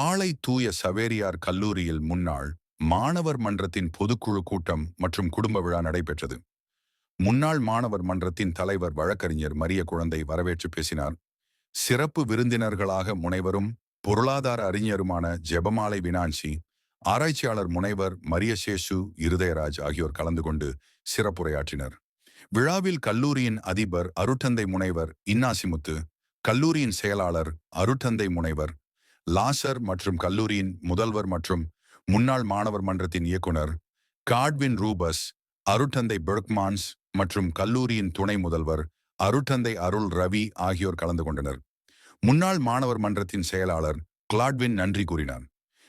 பாளை தூய சவேரியார் கல்லூரியில் முன்னாள் மாணவர் மன்றத்தின் பொதுக்குழு கூட்டம் மற்றும் குடும்ப விழா நடைபெற்றது. முன்னாள் மாணவர் மன்றத்தின் தலைவர் வழக்கறிஞர் மரிய குழந்தை வரவேற்று பேசினார். சிறப்பு விருந்தினர்களாக முனைவரும் பொருளாதார அறிஞருமான ஜெபமாலை வினான்சி ஆராய்ச்சியாளர் முனைவர் மரியசேஷு இருதயராஜ் ஆகியோர் கலந்து கொண்டு சிறப்புரையாற்றினர். விழாவில் கல்லூரியின் அதிபர் அருட்டந்தை முனைவர் இன்னாசிமுத்து கல்லூரியின் செயலாளர் அருட்டந்தை முனைவர் லாசர் மற்றும் கல்லூரியின் முதல்வர் மற்றும் முன்னாள் மாணவர் மன்றத்தின் இயக்குனர் காட்வின் ரூபஸ் அருட்டந்தை பெர்க்மான்ஸ் மற்றும் கல்லூரியின் துணை முதல்வர் அருட்டந்தை அருள் ரவி ஆகியோர் கலந்து கொண்டனர். முன்னாள் மாணவர் மன்றத்தின் செயலாளர் கிளாட்வின் நன்றி கூறினார்.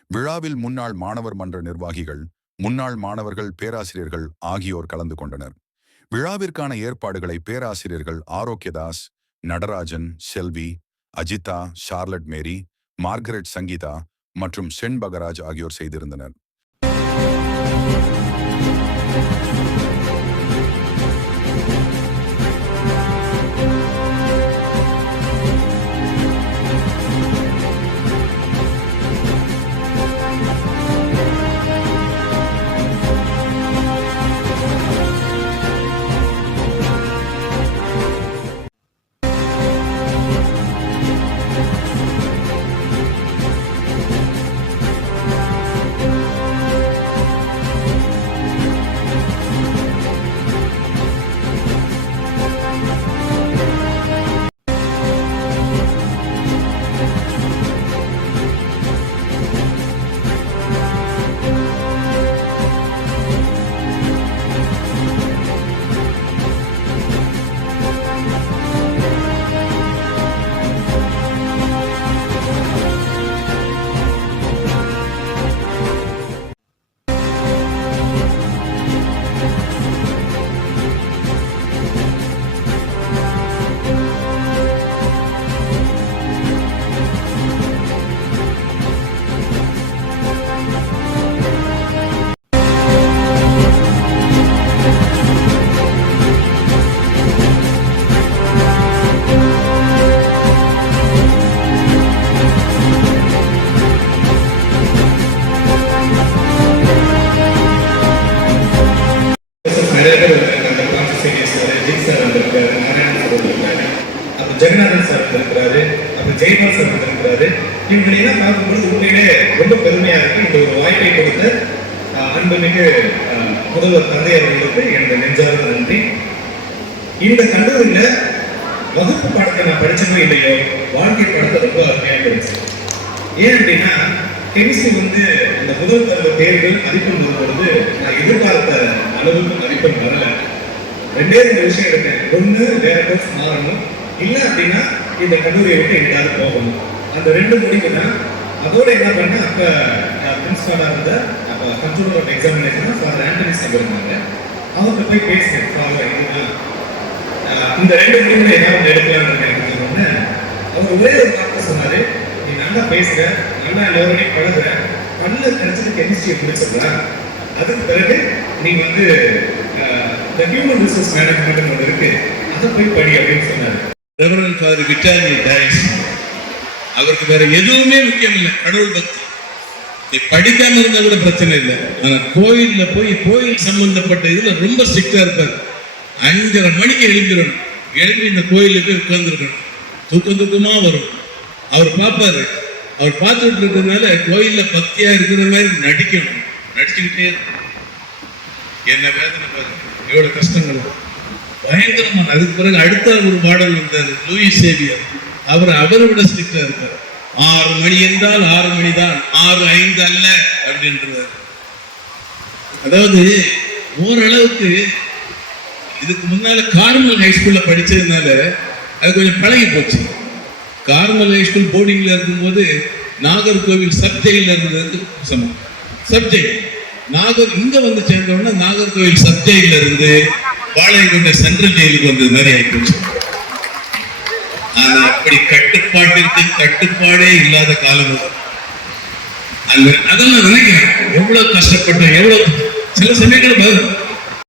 விழாவில் முன்னாள் மாணவர் மன்ற நிர்வாகிகள் முன்னாள் மாணவர்கள் பேராசிரியர்கள் ஆகியோர் கலந்து கொண்டனர். விழாவிற்கான ஏற்பாடுகளை பேராசிரியர்கள் Arokiyadas Natarajan Selvi Ajitha Charlotte Mary Margaret Sangeetha மற்றும் சென் பகராஜ் ஆகியோர் செய்திருந்தனர். வந்திருக்காரு நாராயணன் சார் வந்திருக்காரு அப்புறம் ஜெகநாதன் சார் வந்திருக்கிறாரு அப்புறம் ஜெயபால் சார் வந்திருக்கிறாரு. இவங்களை எல்லாம் பார்க்கும்போது உண்மையிலே ரொம்ப பெருமையா இருக்கு. இந்த ஒரு வாய்ப்பை கொடுத்த அஹ், அன்புமிகு அஹ், முதல்வர் தந்தை அவர்களுக்கு எனது நெஞ்சார்ந்த நன்றி. இந்த கல்லூரியில வகுப்பு பாடத்தை நான் படிச்சனோ இல்லையோ வாழ்க்கை பாடத்தை ரொம்ப அருமையாக படிச்சேன். ஏன் அப்படின்னா கெமிஸ்ட்ரி வந்து அந்த முதல் பருவ தேர்வு மதிப்பெண் வரும்பொழுது நான் எதிர்பார்த்த அளவுக்கு மதிப்பெண் வரல. ரெண்டே ரெண்டு விஷயம் எடுத்தேன். ஒன்று வேற கோர்ஸ் மாறணும். இல்லை அப்படின்னா இந்த கல்லூரியை விட்டு எங்கேயாவது போகணும். அந்த ரெண்டு முடிவு தான் அதோட என்ன பண்ணேன் அப்ப பிரின்ஸ்பாலாக இருந்த அப்போ computer of examination father Anthony sir இருந்தாங்க. அவர்கிட்ட போய் பேசினேன் ஃபாதர் இதுதான். இந்த ரெண்டு முடிவுல ஏதாவது எடுக்கலாம்னு எனக்கு சொன்னோன்னே அவர் ஒரே ஒரு வார்த்தை சொன்னார் நீ நல்லா பேசுகிற நல்லா எல்லோருமே பழகுற பல்ல கிடைச்சது கெமிஸ்ட்ரியை முடிச்சிடலாம் அதுக்கு பிறகு நீ வந்து இந்த ஹியூமன் ரிசோர்ஸ் மேனேஜ்மெண்ட் ஒன்று இருக்கு. அதை போய் படி அப்படின்னு சொன்னார். ரெவரன் ஃபாதர் விட்டாரி டயஸ். அவருக்கு வேற எதுவுமே முக்கியம் இல்லை. கடவுள் பக்தி. நீ படிக்காம இருந்தா கூட பிரச்சனை இல்லை. ஆனா கோயில்ல போய் கோயில் சம்பந்தப்பட்ட இதுல ரொம்ப ஸ்ட்ரிக்டா இருப்பார். அஞ்சரை மணிக்கு எழுந்திரணும். எழுந்து இந்த கோயிலுக்கு போய் உட்கார்ந்துருக்கணும். தூக்கம் தூக்கமா வரும். அவர் பார்ப்பாரு. அவர் பார்த்துட்டு இருக்கிறதுனால கோயில்ல பக்தியா இருக்கிற மாதிரி நடிக்கணும். நடிச்சுக்கிட்டே இருக்கணும் என்ன வேதனை பாருங்க எவ்வளவு கஷ்டங்கள் பயங்கரமான அதுக்கு பிறகு அடுத்த ஒரு பாடல் வந்தார் லூயிஸ் சேவியர். அவர் அவரை விட ஸ்ட்ரிக்டா இருக்கார். ஆறு மணி என்றால் ஆறு மணி தான் ஆறு ஐந்து அல்ல அப்படின்றார். அதாவது ஓரளவுக்கு இதுக்கு முன்னால கார்மல் ஹைஸ்கூல்ல படிச்சதுனால அது கொஞ்சம் பழகி போச்சு. கார்மல் ஹைஸ்கூல் போர்டிங்ல இருக்கும்போது நாகர்கோவில் சப் ஜெயில இருந்தது சமம். சப்ஜெக்ட் நாகர் இங்க வந்து சேர்ந்தோம்னா நாகர்கோவில் சப் ஜெயில இருந்து பாளையங்கோட்டை சென்ட்ரல் ஜெயிலுக்கு வந்தது மாதிரி ஆயிப்போச்சு ஆனா அப்படி கட்டுப்பாட்டிற்கு கட்டுப்பாடே இல்லாத காலம் அது. அதெல்லாம் நினைக்கிறேன் எவ்வளவு கஷ்டப்பட்டோம் எவ்வளவு சில சமயங்கள்